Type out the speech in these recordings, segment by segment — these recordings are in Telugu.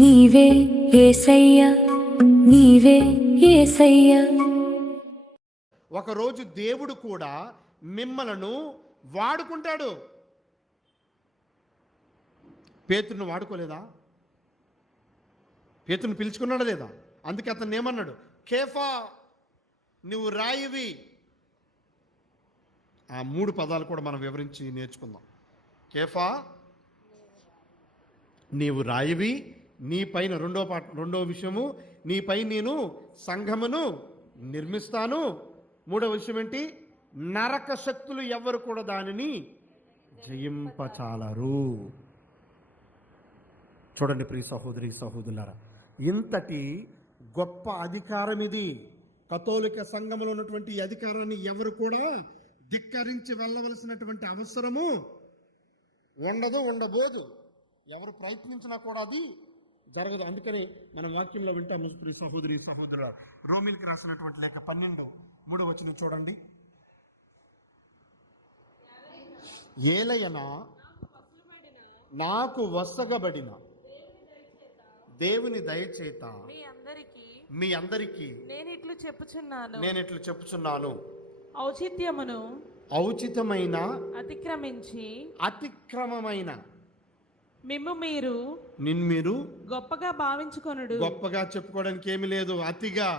నీవే యేసయ్యా, నీవే యేసయ్యా. ఒకరోజు దేవుడు కూడా మిమ్మలను వాడుకుంటాడు. పేతురును వాడుకోలేదా? పేతురును పిలుచుకున్నాడా లేదా? అందుకే అతను ఏమన్నాడు? కేఫా, నువ్వు రాయివి. ఆ 3 పదాలు కూడా మనం వివరించి నేర్చుకుందాం. కేఫా, నీవు రాయివి, నీ పైన రెండో విషయము, నీపై నేను సంఘమును నిర్మిస్తాను. 3వ విషయం ఏంటి? నరక శక్తులు ఎవ్వరు కూడా దానిని జయింపచాలరు. చూడండి ప్రియ సహోదరి సహోదరులారా, ఇంతటి గొప్ప అధికారం ఇది. కథోలిక సంఘంలో ఉన్నటువంటి ఈ అధికారాన్ని ఎవరు కూడా ధిక్కరించి వెళ్ళవలసినటువంటి అవసరము ఉండబోదు. ఎవరు ప్రయత్నించినా కూడా అది జరగదు. అందుకని మనం వాక్యంలో వింటాము ప్రియ సహోదరి సహోదరుల, రోమిన్కి రాసినటువంటి లేఖ 12:3 వచనం చూడండి. ఏలయనా నాకు వసగబడిన దేవుని దయచేత మీ అందరికీ నేను ఇట్లు చెప్పుచున్నాను, ఔచిత్యమైన అతిక్రమమైన నిన్ను మీరు గొప్పగా భావించుకొనుడు. గొప్పగా చెప్పుకోవడానికి ఏమీ లేదు. అతిగా,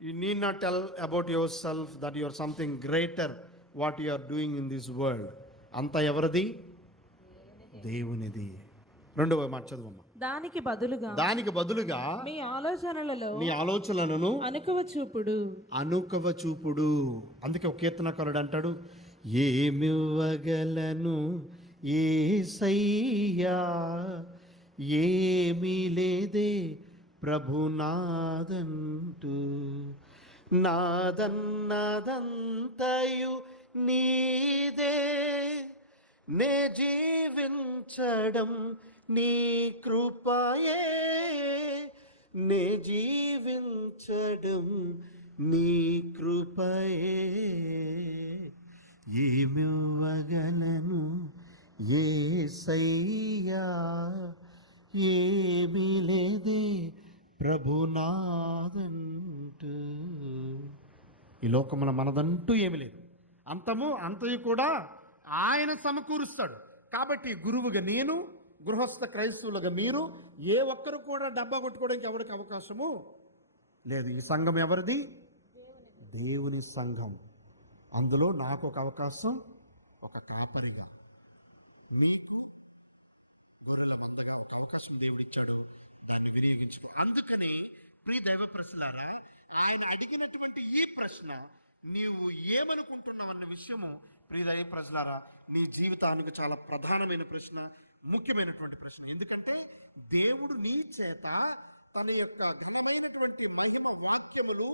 you need not tell about yourself that you are something greater what you are doing in this world. అంతా ఎవరిది? దేవునిది. 2వ మాట చదువమ్మా. దానికి బదులుగా మీ ఆలోచనలను అనుకవ చూపుడు. అందుకే ఒక కీర్తనకారుడు అంటాడు, ఏమివ్వగలను యేసయ్యా, ఏమీ లేదే ప్రభునాదంటూ, నాదన్నదంతయు నీదే, నే జీవించడం నీ కృపయే, నే జీవించడం నీ కృపయే. ఏమివ్వగలను యేసయ్యా, ఏమీ లేదే ప్రభునాదంటూ. ఈ లోకమున మనదంటూ ఏమి లేదు. అంతయు కూడా ఆయన సమకూరుస్తాడు. కాబట్టి గురువుగా నేను, గృహస్థ క్రైస్తవులుగా మీరు, ఏ ఒక్కరు కూడా డబ్బా కొట్టుకోవడానికి ఎవరికి అవకాశము లేదు. ఈ సంఘం ఎవరిది? దేవుని సంఘం. అందులో నాకు ఒక అవకాశం, ఒక కాపరిగా, మీకు గొర్రెల మందగా ఒక అవకాశం దేవుడిచ్చాడు. దాన్ని వినియోగించుకో. అందుకని ప్రియ దైవ ప్రశ్నలారా, ఆయన అడిగినటువంటి ఈ ప్రశ్న నీవు ఏమనుకుంటున్నావు అన్న విషయము ప్రియ దైవ ప్రశ్నలారా నీ జీవితానికి చాలా ప్రధానమైన ప్రశ్న, ముఖ్యమైనటువంటి ప్రశ్న. ఎందుకంటే దేవుడు నీ చేత తన యొక్క ఘనమైనటువంటి మహిమ వాక్యములు,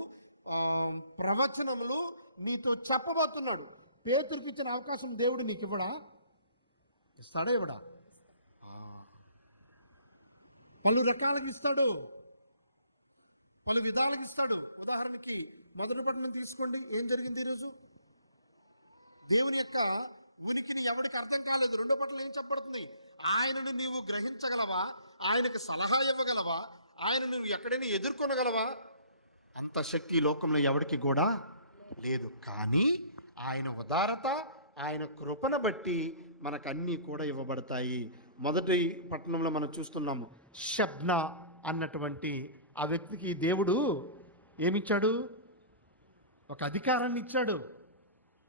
ప్రవచనములు నీతో చెప్పబోతున్నాడు. పేతురుకి ఇచ్చిన అవకాశం దేవుడు నీకు ఇవ్వడా? ఇస్తాడా? ఇవ్వడా? పలు రకాలుగా ఇస్తాడు, పలు విధాలుగా ఇస్తాడు. ఉదాహరణకి మొదటి పట్టణం తీసుకోండి. ఏం జరిగింది ఈరోజు? దేవుని యొక్క ఉనికిని ఎవరికి అర్థం కాలేదు. 2వ పట్టణం ఏం చెప్పబడుతుంది? ఆయనను నీవు గ్రహించగలవా? ఆయనకు సలహా ఇవ్వగలవా? ఆయన నువ్వు ఎక్కడైనా ఎదుర్కొనగలవా? అంత శక్తి ఈ లోకంలో ఎవరికి కూడా లేదు. కానీ ఆయన ఉదారత, ఆయన కృపను బట్టి మనకు అన్నీ కూడా ఇవ్వబడతాయి. మొదటి పట్టణంలో మనం చూస్తున్నాము, షబ్నా అన్నటువంటి ఆ వ్యక్తికి దేవుడు ఏమిచ్చాడు? ఒక అధికారాన్ని ఇచ్చాడు.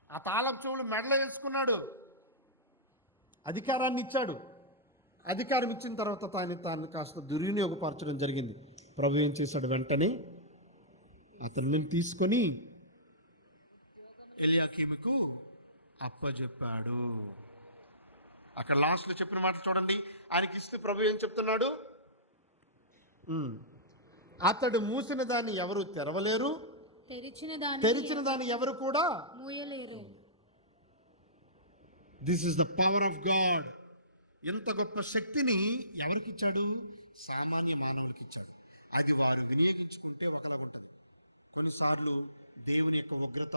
ఆ తాళం చెవులు మెడలో వేసుకున్నాడు, అధికారాన్ని ఇచ్చాడు. అధికారం ఇచ్చిన తర్వాత తాను కాస్త దుర్వినియోగపరచడం జరిగింది. ప్రభు ఏం చేశాడు? వెంటనే అతన్ని తీసుకొని ఎలియాకీముకు అప్పచెప్పాడు. అక్కడ లాస్ట్లో చెప్పిన మాట చూడండి. ఆయనకి ఇస్తే ప్రభు ఏం చెప్తున్నాడు? అతడు మూసిన దాన్ని ఎవరు తెరవలేరు, తెరిచిన దాన్ని ఎవరు కూడా మూయలేరు. This is the power of God. ఎంత గొప్ప శక్తిని ఎవరికి ఇచ్చాడు? సామాన్య మానవులకి ఇచ్చాడు. అది వారు వినియోగించుకుంటే ఒకలాగా ఉంటుంది. కొన్నిసార్లు దేవుని యొక్క ఉగ్రత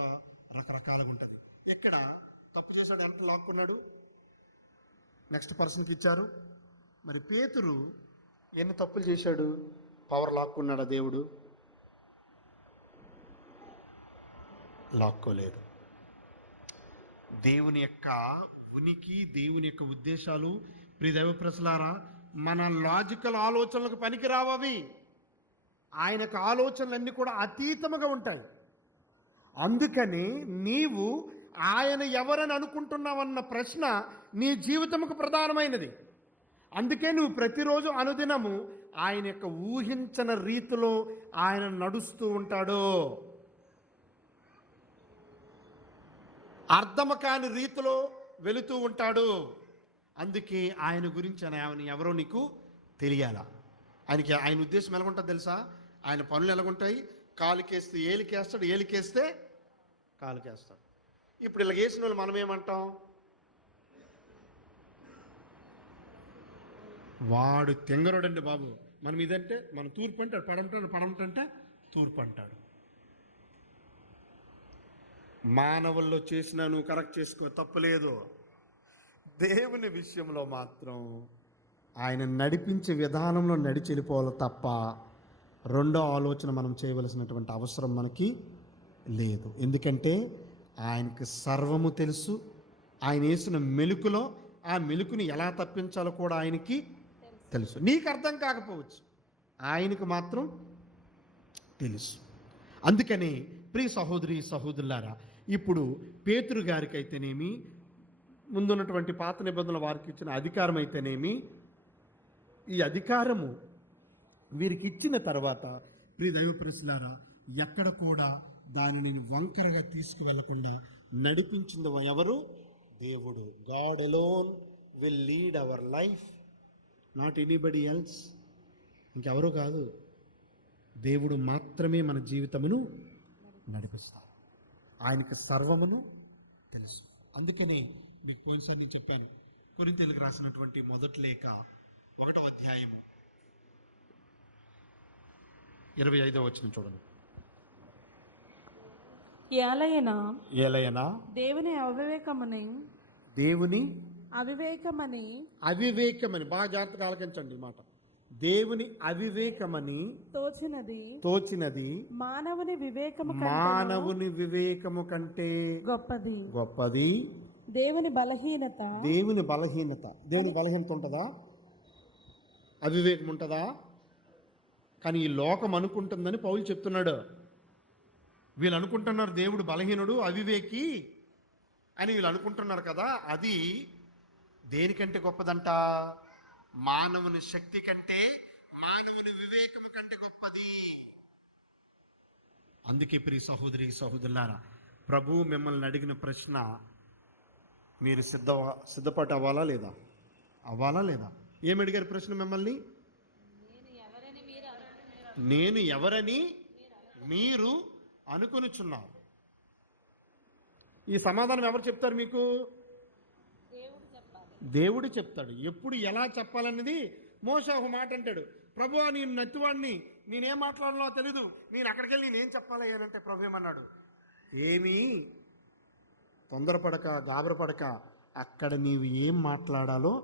రకరకాలుగా ఉంటుంది. ఎక్కడ తప్పు చేశాడు, ఎంత లాక్కున్నాడు, నెక్స్ట్ పర్సన్కి ఇచ్చారు. మరి పేతురు ఎన్ని తప్పులు చేశాడు? పవర్ లాక్కున్నాడా దేవుడు? లాక్కోలేదు. దేవుని యొక్క ఉనికి, దేవుని యొక్క ఉద్దేశాలు ప్రియ దైవ ప్రజలారా, మన లాజికల్ ఆలోచనలకు పనికి రావవి. ఆయనకు ఆలోచనలన్నీ కూడా అతీతముగా ఉంటాయి. అందుకని నీవు ఆయన ఎవరని అనుకుంటున్నావన్న ప్రశ్న నీ జీవితముకు ప్రధానమైనది. అందుకే నువ్వు ప్రతిరోజు అనుదినము ఆయన యొక్క ఊహించని రీతిలో ఆయన నడుస్తూ ఉంటాడు. అర్థము కాని రీతిలో వెళుతూ ఉంటాడు. అందుకే ఆయన గురించి ఆయన ఎవరో నీకు తెలియాలా. ఆయన ఉద్దేశం ఎలాగుంటుంది తెలుసా? ఆయన పనులు ఎలాగుంటాయి? కాలుకేస్తే ఏలికేస్తాడు, ఏలికేస్తే కాలుకేస్తాడు. ఇప్పుడు ఇలా వేసిన వాళ్ళు మనం ఏమంటాం? వాడు తెంగరుడండి బాబు. మనం ఇదంటే మన తూర్పు అంటాడు, పడమటాడు, పడమటంటే తూర్పు అంటాడు. మానవుల్లో చేసినా నువ్వు కరెక్ట్ చేసుకో, తప్పులేదు. దేవుని విషయంలో మాత్రం ఆయన నడిపించే విధానంలో నడిచి వెళ్ళిపోవాలి తప్ప రెండో ఆలోచన మనం చేయవలసినటువంటి అవసరం మనకి లేదు. ఎందుకంటే ఆయనకి సర్వము తెలుసు. ఆయన వేసిన మెలుకులో ఆ మెలుకుని ఎలా తప్పించాలో కూడా ఆయనకి తెలుసు. నీకు అర్థం కాకపోవచ్చు, ఆయనకు మాత్రం తెలుసు. అందుకని ప్రియ సహోదరి సహోదరులారా, ఇప్పుడు పేతురు గారికి అయితేనేమి, ముందున్నటువంటి పాత నిబంధనల వారికి ఇచ్చిన అధికారం అయితేనేమి, ఈ అధికారము వీరికి ఇచ్చిన తర్వాత ప్రియ దైవ ప్రజలారా, ఎక్కడ కూడా దానిని వంకరగా తీసుకువెళ్లకుండా నడిపించింది ఎవరు? దేవుడు. God alone will lead our life, not anybody else. ఇంకెవరూ కాదు, దేవుడు మాత్రమే మన జీవితమును నడిపిస్తారు. ఆయనకి సర్వమును తెలుసు. అందుకనే మీకు పోయినసారి చెప్పాను, కొరింథీయులకు రాసినటువంటి మొదటి లేఖ 1వ అధ్యాయము 25వ వచనం చూడండి. ఏలయనా దేవుని అవివేకమని బాగా జాగ్రత్తగా ఆలకించండి మాట. దేవుని అవివేకమని తోచినది మానవుని వివేకము కంటే గొప్పది. దేవుని బలహీనత ఉంటుందా? అవివేకం ఉంటుందా? కానీ ఈ లోకం అనుకుంటుందని పౌలు చెప్తున్నాడు. వీళ్ళు అనుకుంటున్నారు దేవుడు బలహీనుడు, అవివేకి అని వీళ్ళు అనుకుంటున్నారు కదా. అది దేనికంటే గొప్పదంట? మానవుని శక్తి కంటే, మానవుని వివేకము కంటే గొప్పది. అందుకే ప్రియ సహోదరి సహోదరులారా, ప్రభువు మిమ్మల్ని అడిగిన ప్రశ్న, మీరు సిద్ధపాటు అవ్వాలా లేదా? ఏమి అడిగారు ప్రశ్న మిమ్మల్ని? నేను ఎవరని మీరు అనుకొనుచున్నారు. ఈ సమాధానం ఎవరు చెప్తారు మీకు? దేవుడు చెప్తాడు. ఎప్పుడు ఎలా చెప్పాలన్నది మోషే ఒక మాట అంటాడు, ప్రభువా నేను నత్తివాడిని, నేనేం మాట్లాడాలో తెలీదు, నేను అక్కడికి వెళ్ళి నేనేం చెప్పాలి అంటే ప్రభు ఏమన్నాడు, ఏమీ తొందరపడక గాబరపడక అక్కడ నీవు ఏం మాట్లాడాలో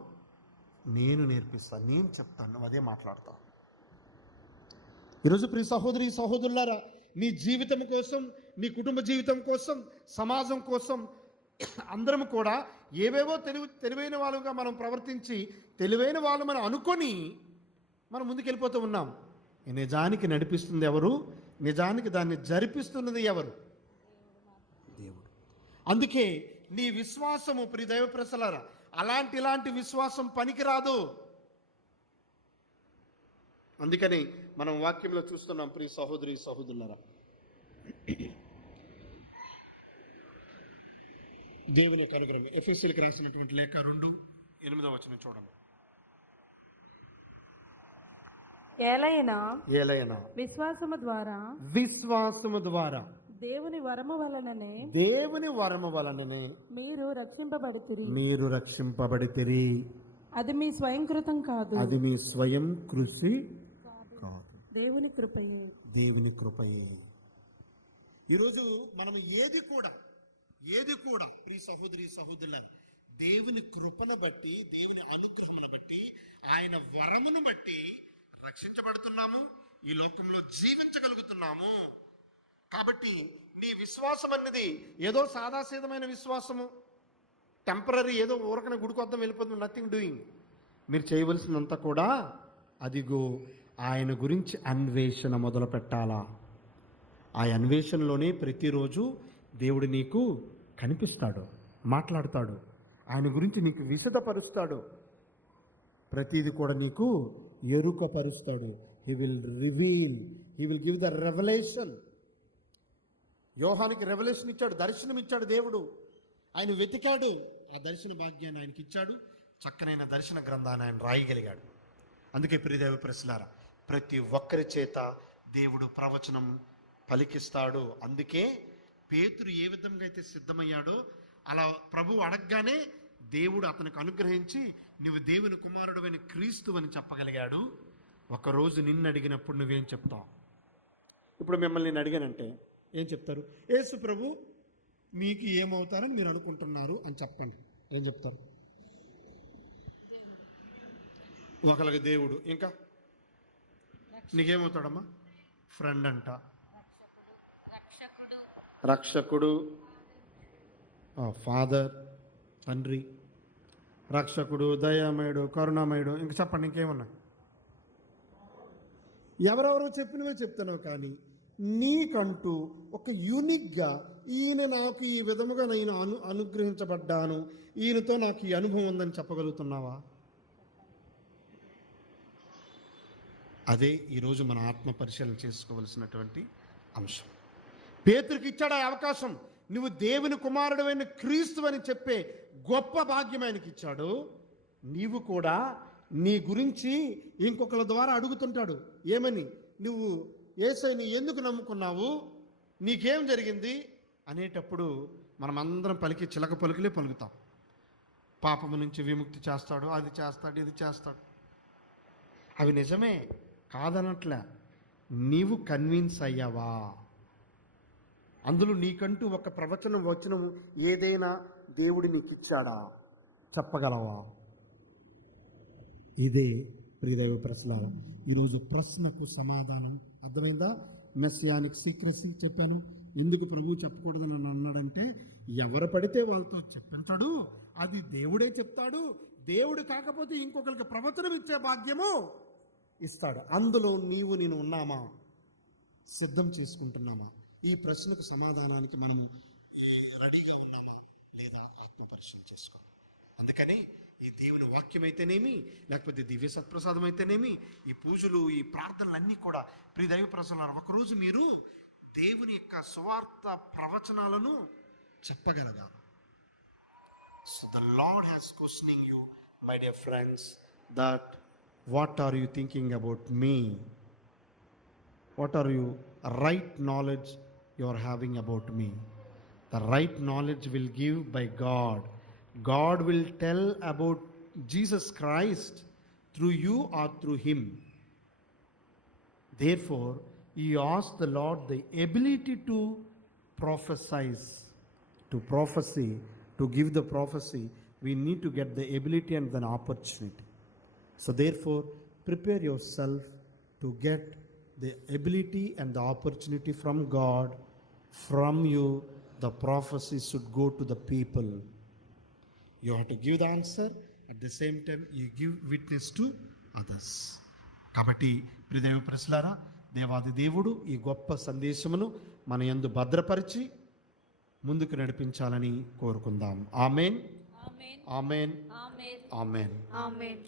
నేను నేర్పిస్తాను, నేను చెప్తాను, నువ్వు అదే మాట్లాడతావు. ఈరోజు ప్రియ సహోదరి సహోదరులారా, నీ జీవితం కోసం, నీ కుటుంబ జీవితం కోసం, సమాజం కోసం అందరం కూడా ఏవేవో తెలివైన వాళ్ళుగా మనం ప్రవర్తించి, తెలివైన వాళ్ళు మనం అనుకొని మనం ముందుకెళ్ళిపోతూ ఉన్నాం. నిజానికి నడిపిస్తుంది ఎవరు? నిజానికి దాన్ని జరిపిస్తున్నది ఎవరు? దేవుడు. అందుకే నీ విశ్వాసము ప్రియ దైవ ప్రజలారా, ఇలాంటి విశ్వాసం పనికిరాదు. అందుకని మనం వాక్యంలో చూస్తున్నాం ప్రియ సహోదరి సహోదరులారా, దేవుని యొక్క అనుగ్రహం. ఎఫెసీయులకు రాసినటువంటి లేఖ 2:8 వచనం చూడండి. ఏలయనా విశ్వాసము ద్వారా దేవుని వరము వలననే మీరు రక్షింపబడితిరి. అది మీ స్వయం కృతం కాదు, అది మీ స్వయం కృషి కాదు, దేవుని కృపయే. ఈరోజు మనం ఏది కూడా ప్రియ సహోదరి సహోదరులారా, దేవుని కృపను బట్టి, దేవుని అనుగ్రహమును బట్టి, ఆయన వరమును బట్టి రక్షించబడుతున్నాము, ఈ లోకంలో జీవించగలుగుతున్నాము. కాబట్టి నీ విశ్వాసం అన్నది ఏదో సాదాసీదమైన విశ్వాసము, టెంపరీ, ఏదో ఊరకన గుడికొద్దాం వెళ్ళిపోతుంది, నథింగ్ డూయింగ్. మీరు చేయవలసినంత కూడా అదిగో ఆయన గురించి అన్వేషణ మొదలు పెట్టాలా. ఆ అన్వేషణలోనే ప్రతిరోజు దేవుడు నీకు కనిపిస్తాడు, మాట్లాడతాడు, ఆయన గురించి నీకు విశదపరుస్తాడు, ప్రతిది కూడా నీకు ఎరుకపరుస్తాడు. He will reveal, he will give the revolution. యోహానికి రెవల్యూషన్ ఇచ్చాడు, దర్శనం ఇచ్చాడు దేవుడు. ఆయన వెతికాడు, ఆ దర్శన భాగ్యాన్ని ఆయనకి ఇచ్చాడు, చక్కనైన దర్శన గ్రంథాన్ని ఆయన రాయగలిగాడు. అందుకే ప్రియదేవ ప్రశ్నలారా, ప్రతి ఒక్కరి చేత దేవుడు ప్రవచనం పలికిస్తాడు. అందుకే పేతురు ఏ విధంగా అయితే సిద్ధమయ్యాడో అలా ప్రభు అడగగానే దేవుడు అతనికి అనుగ్రహించి నువ్వు దేవుని కుమారుడైన క్రీస్తు అని చెప్పగలిగాడు. ఒకరోజు నిన్ను అడిగినప్పుడు నువ్వేం చెప్తావు? ఇప్పుడు మిమ్మల్ని నేను అడిగానంటే ఏం చెప్తారు? యేసు ప్రభు మీకు ఏమవుతారని మీరు అనుకుంటున్నారు అని చెప్పండి. ఏం చెప్తారు? ఒకరికి దేవుడు, ఇంకా నీకేమవుతాడమ్మా? ఫ్రెండ్ అంట, రక్షకుడు, ఫాదర్, తండ్రి, రక్షకుడు, దయామయుడు, కరుణామయుడు, ఇంక చెప్పండి ఇంకేమన్నా. ఎవరెవరో చెప్పినవే చెప్తున్నావు, కానీ నీకంటూ ఒక యూనిక్గా ఈయన నాకు ఈ విధముగా నేను అనుగ్రహించబడ్డాను, ఈయనతో నాకు ఈ అనుభవం ఉందని చెప్పగలుగుతున్నావా? అదే ఈరోజు మన ఆత్మ పరిశీలన చేసుకోవలసినటువంటి అంశం. పేతురుకి ఇచ్చాడు ఆ అవకాశం. నువ్వు దేవుని కుమారుడైన క్రీస్తు అని చెప్పే గొప్ప భాగ్యం ఆయనకి ఇచ్చాడు. నీవు కూడా నీ గురించి ఇంకొకరి ద్వారా అడుగుతుంటాడు, ఏమని? నువ్వు యేసయ్యని ఎందుకు నమ్ముకున్నావు, నీకేం జరిగింది అనేటప్పుడు మనమందరం పలికి చిలక పలుకులే పలుకుతాం. పాపము నుంచి విముక్తి చేస్తాడు, అది చేస్తాడు, ఇది చేస్తాడు. అవి నిజమే, కాదనట్లే. నీవు కన్విన్స్ అయ్యావా? అందులో నీకంటూ ఒక ప్రవచనం వచనం ఏదైనా దేవుడు నీకు ఇచ్చాడా? చెప్పగలవా? ఇదే ప్రియదైవ ప్రశ్న. ఈరోజు ప్రశ్నకు సమాధానం అర్థమైందా? మెస్సియానిక్ సీక్రెసీ చెప్పాను. ఎందుకు ప్రభు చెప్పకూడదని నన్ను అన్నాడంటే, ఎవరు పడితే వాళ్ళతో చెప్పించాడు, అది దేవుడే చెప్తాడు. దేవుడు కాకపోతే ఇంకొకరికి ప్రవచనం ఇచ్చే భాగ్యము ఇస్తాడు. అందులో నీవు నేను ఉన్నామా? సిద్ధం చేసుకుంటున్నామా? ఈ ప్రశ్నకు సమాధానానికి మనం రెడీగా ఉన్నామా లేదా ఆత్మ పరిశీలన చేసుకో. అందుకని ఈ దేవుని వాక్యం అయితేనేమి, లేకపోతే దివ్య సత్ప్రసాదం అయితేనేమి, ఈ పూజలు, ఈ ప్రార్థనలన్నీ కూడా ప్రియ దైవ ప్రసన్నాలు. ఒకరోజు మీరు దేవుని యొక్క సువార్త ప్రవచనాలను చెప్పగలగాలి. So the Lord has questioning you, my dear friends, that what are you thinking about me? What are you right knowledge you are having about me? The right knowledge will give by God. God will tell about Jesus Christ through you or through him. Therefore, you ask the Lord the ability to prophesize, to prophecy, to give the prophecy. We need to get the ability and the opportunity. So therefore, prepare yourself to get the ability and the opportunity from God. From you, the prophecy should go to the people. You have to give the answer, at the same time you give witness to others. కాబట్టి ప్రియదేవ ప్రశ్నలారా, దేవాది దేవుడు ఈ గొప్ప సందేశమును మన యందు భద్రపరిచి ముందుకు నడిపించాలని కోరుకుందాం. ఆమేన్, ఆమేన్, ఆమేన్, ఆమేన్, ఆమేన్.